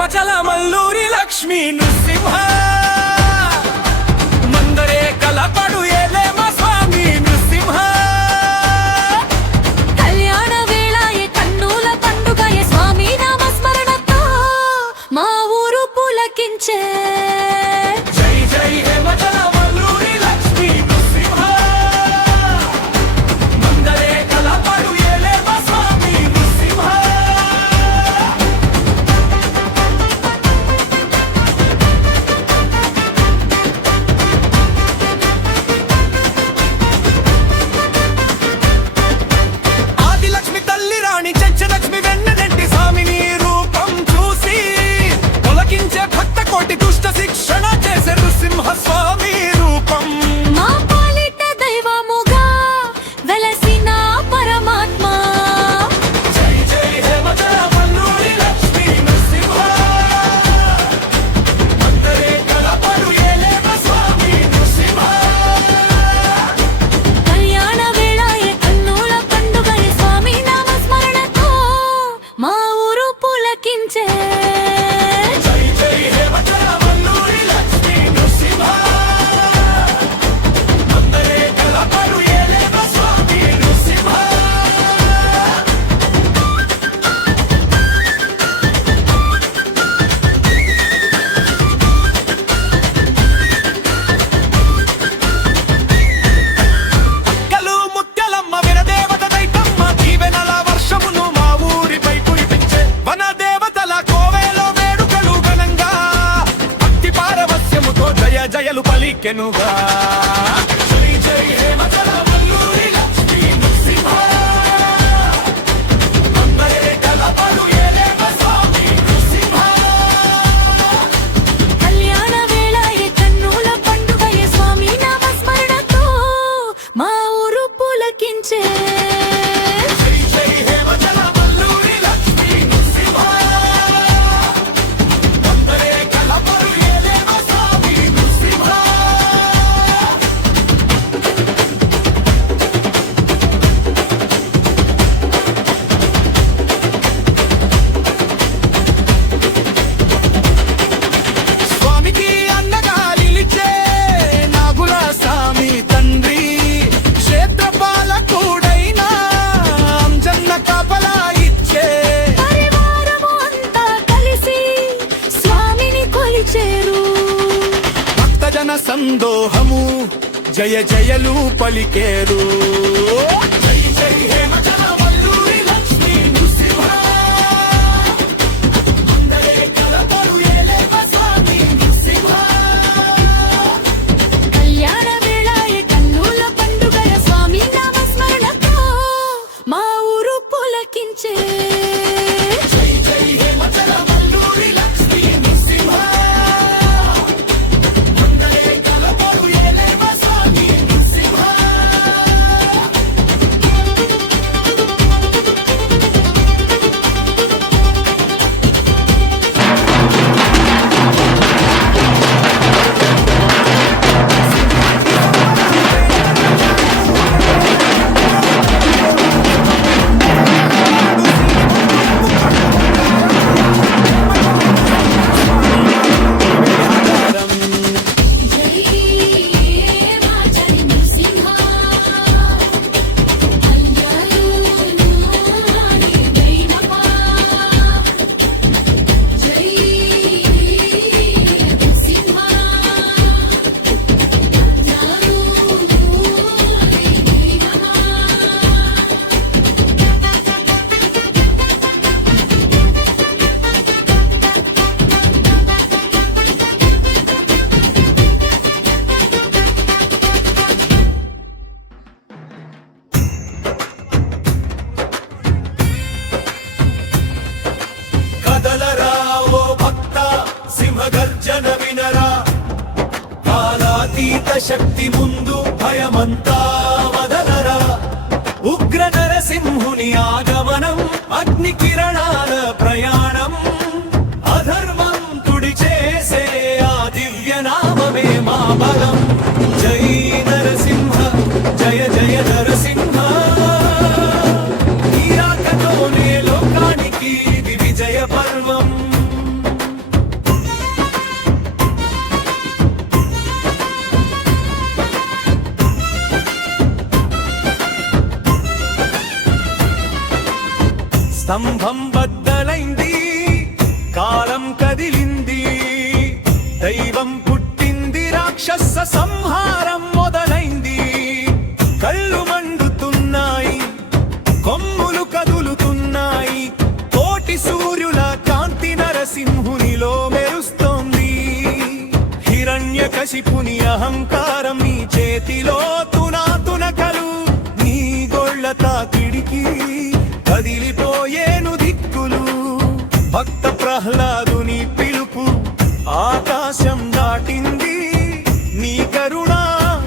హేమచల మల్లూరి లక్ష్మీ నృసింహ మందరే కలపడు ఏలేమ స్వామి నృసింహ కళ్యాణ వేళాయే కన్నుల పండుగయే స్వామి నామస్మరణతో మా ఊరు పులకించే జై జై హేమచల మల్లూరి లక్ష్మీ నృసింహ మందరే కలపడు ఏలేమ స్వామి నృసింహ ఆదిలక్ష్మి తల్లి రాణి చెంచలక్ష్మి వెన్నదెంటి స్వామిని రూపం చూసి తొలగించే భక్త కోటి దుష్ట శిక్షణ చేసే నృసింహ స్వామి రూపం మా పాలిట దైవముగా వెలసిన పరమాత్మ జై జై హేమచల మల్లూరి లక్ష్మీ నృసింహ మందరే కలపడు ఏలేమ స్వామి నృసింహ కళ్యాణ వేళాయే కన్నుల పండుగయే స్వామి నామస్మరణతో మా ఊరు పులకించే జై జై హేమచల మల్లూరి లక్ష్మీ నృసింహ మందరే కలపడు ఏలేమ స్వామి నృసింహ కలు ముత్యాలమ్మ వినదేవత దైతమ్మ దీవెనల వర్షమును మా ఊరిపై కురిపించే వన దేవతల కోవేలో వేడుకలు ఘనంగా భక్తి పారవస్యముతో జయ జయలు పలికెనుగా జై జై హేమచల మల్లూరి లక్ష్మీ నృసింహ మందరే కలపడు ఏలేమ స్వామి నృసింహ కళ్యాణ వేళాయే కన్నుల పండుగయే స్వామి నామస్మరణతో మా ఊరు పులకించే జై జై హేమచల మల్లూరి లక్ష్మీ నృసింహ మందరే కలపడు ఏలేమ స్వామి నృసింహ స్వామికి అన్నగా నిలిచే నాగుల స్వామి తండ్రి క్షేత్రపాలకుడైన అంజన్న కాపలా ఇచ్చే పరివారము అంతా కలిసి స్వామిని కొలిచేరు భక్తజన సందోహము జయ జయలు పలికేరు జై జై హేమచల మల్లూరి లక్ష్మీ నృసింహ మందరే కలపడు ఏలేమ స్వామి నృసింహ కళ్యాణ వేళాయే కన్నుల పండుగయ స్వామి నామస్మరణతో మా ఊరు పులకించే జై జై హేమచల మల్లూరి లక్ష్మీ నృసింహ మందరే కలపడు ఏలేమ స్వామి నృసింహ కదలరా ఓ భక్త సింహగర్జన వినరా కాలాతీత శక్తి ముందు భయమంతా వదలరా ఉగ్ర నరసింహుని ఆగమనం అగ్ని కిరణాల ప్రయాణం అధర్మం తుడి చేసే ఆ దివ్య నామమే మా బలం జై నరసింహ జయ జయ నరసింహ ఈ రాకతోనే లోకానికి ఇది విజయ పర్వం స్తంభం బద్దలైంది, కాలం కదిలింది, దైవం పుట్టింది, రాక్షస సంహారం మొదలైంది. కళ్ళు మండుతున్నాయి, కొమ్ములు కదులుతున్నాయి, కోటి సూర్యుల కాంతి నరసింహునిలో మెరుస్తోంది. హిరణ్యకశిపుని అహంకారం నీ చేతిలో తునాతునకలు, నీ గొళ్ళ తాకిడికి కదిలిపోయేను దిక్కులు. భక్త ప్రహ్లాదుని పిలుపు ఆకాశం దాటింది, నీ కరుణా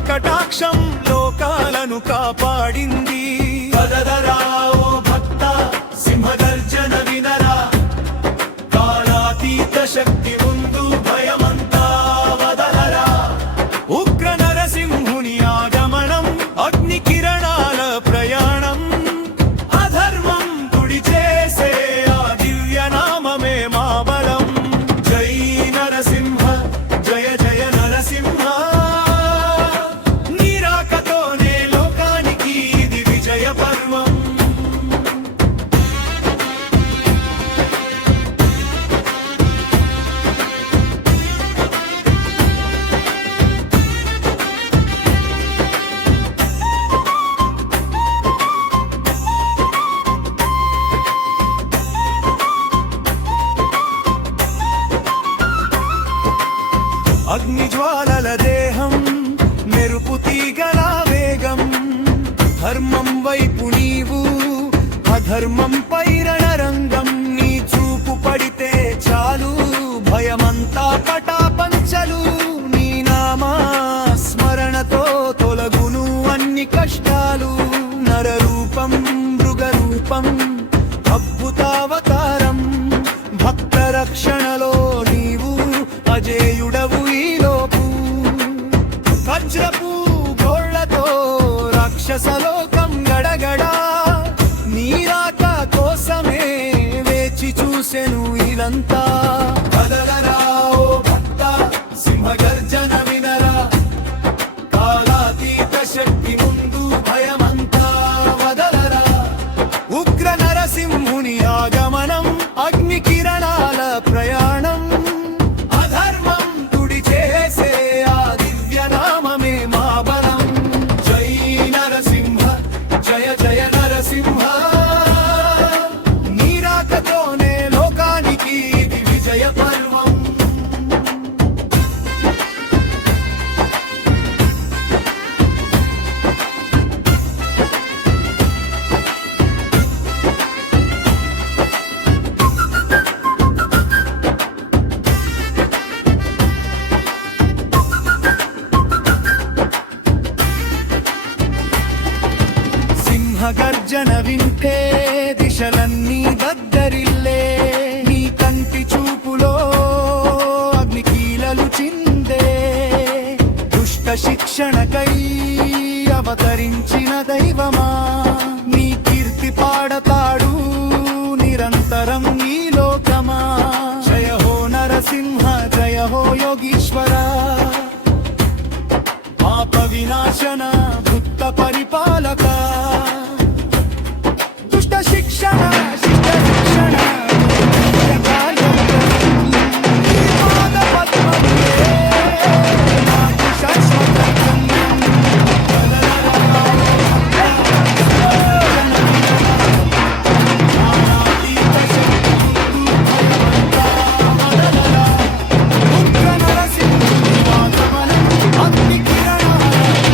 కటాక్షం లోకాలను కాపాడింది. కదలరా ఓ భక్త, సింహగర్జన వినరా, కాలాతీత శక్తి ముందు భయమంతా వదలరా. ఉగ్ర నరసింహుని ఆగమనం, అగ్ని కిరణాల ప్రయాణం, అధర్మం తుడి చేసే ఆ దివ్య నామమే మా బలం. జై నరసింహ, జయ జయ నరసింహ, నీ రాకతోనే లోకానికి ఇది విజయ పర్వం. అగ్ని జ్వాలల దేహం, మెరుపు తీగల వేగం, ధర్మం వైపు నీవు, అధర్మం పై రణరంగం. నీ చూపు పడితే చాలు, భయమంతా పటాపంచలు. నీ నామా స్మరణతో తొలగును అన్ని కష్టాలు. నరరూపం, మృగరూపం, అద్భుతావతారం, భక్త రక్షణలో నీవు అజేయుడవు ఈలోపు. వజ్రపు గోళ్లతో రాక్షసలోకం గడగడా, నీరాక కోసమే వేచి చూసెను ఇదంతా. కదలరా ఓ భక్త, సింహగర్జన వినరా, కాలాతీత శక్తి ముందు భయమంతా వదలరా. ఉగ్ర నరసింహుని ఆగమనం, అగ్ని కిరణాల ప్రయాణం, అధర్మం తుడి చేసే ఆ దివ్య నామమే మా బలం. జై నరసింహ, జయ జయ నరసింహ, నీ రాకతోనే లోకానికి ఇది విజయ పర్వం. సింహగర్జన వింటే దిశలన్నీ దద్దరిల్లే, నీ కంటి చూపులో అగ్నికీలలు చిందే. దుష్ట శిక్షణకై అవతరించిన దైవమా, నీ కీర్తి పాడతాడు నిరంతరం ఈ లోకమా. జయ హో నరసింహ, జయ హో యోగీశ్వర, పాప వినాశన భుక్త పరిపాలక. దుష్ట శిక్షణ, శిష్ట శిక్షణ, ఈ పాద పద్మములే నాకు శాశ్వత గమ్యం. కాలాతీత శక్తి ముందు భయమంతా వదలరా. ఉగ్ర నరసింహుని ఆగమనం, అగ్ని కిరణాల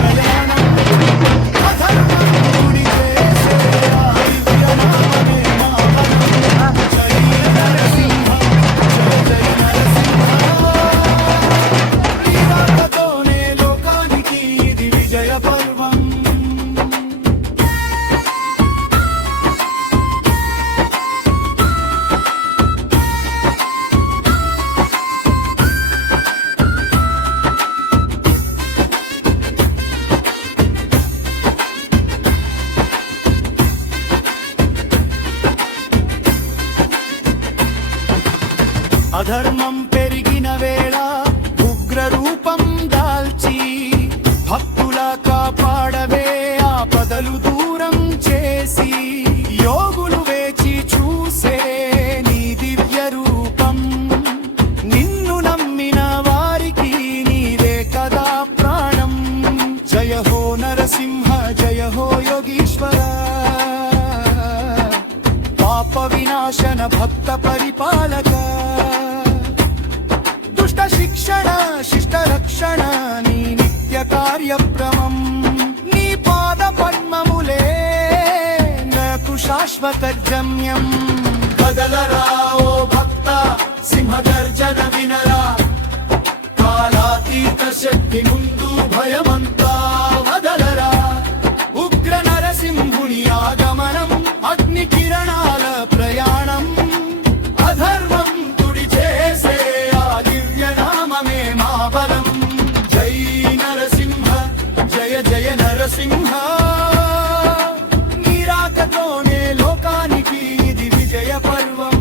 ప్రయాణం, అధర్మం తుడి చేసే ఆ దివ్య నామమే మా బలం. జై నరసింహ, జయ జయ నరసింహ, నీ రాకతోనే లోకానికి ఇది విజయ పర్వం. అధర్మం పెరిగిన వేళ ఉగ్ర రూపం దాల్చి, భక్తుల కాపాడవే ఆపదలు దూరం చేసి. యోగులు వేచి చూసి వినాశన భక్త పరిపాలక దుష్ట శిక్షణ శిష్ట రక్షణ నీ నిత్య కార్యక్రమం నీ పాద పద్మములే నాకు శాశ్వత గమ్యం కదలరా ఓ భక్త సింహగర్జన వినరా కాలాతీత శక్తి ముందు భయమంతా వదలరా ఉగ్ర నరసింహుని ఆగమనం అగ్ని కిరణాల ప్రయాణం అధర్మం తుడి చేసే ఆ దివ్య నామమే మా బలం జై నరసింహ జయ జయ నరసింహ నీరాకతోనే లోకానికి ఇది విజయ పర్వం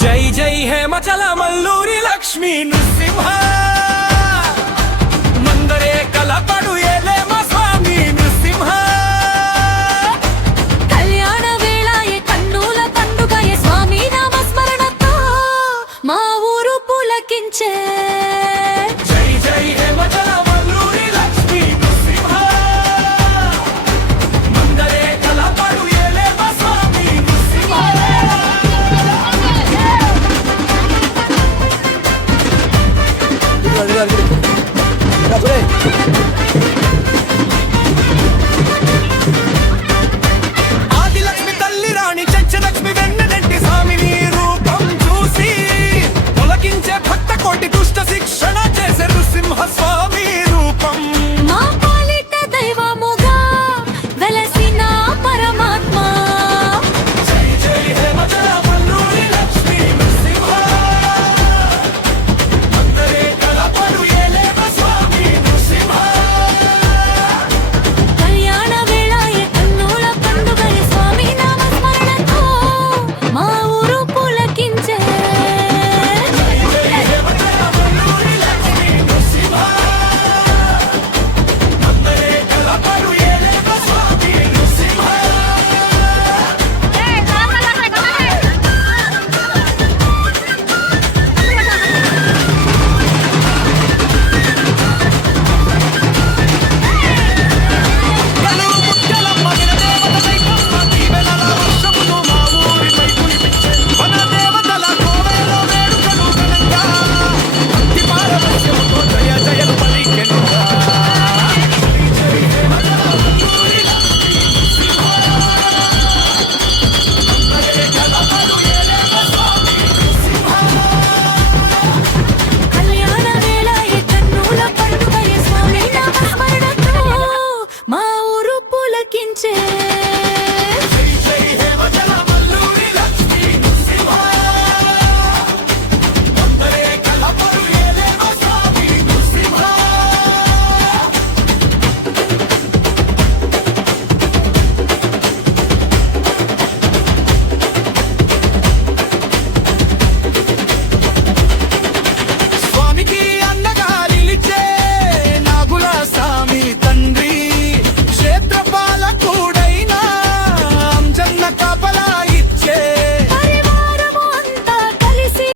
జై జై హేమచల మల్లూరి లక్ష్మీ నృసింహ మందరే కలపడు ఏలేమ స్వామి నృసింహ కళ్యాణ వేళాయే కన్నుల పండుగయే స్వామి నామస్మరణతో మా ఊరు పులకించే జై జై హేమచల మల్లూరి లక్ష్మీ నృసింహ మందరే కలపడు ఏలేమ స్వామి నృసింహ ఆదిలక్ష్మి తల్లి రాణి చెంచలక్ష్మి వెన్నదంటి స్వామిని రూపం చూసి తొలగించే భక్త కోటి దుష్ట శిక్షణ చేసే నృసింహ స్వామి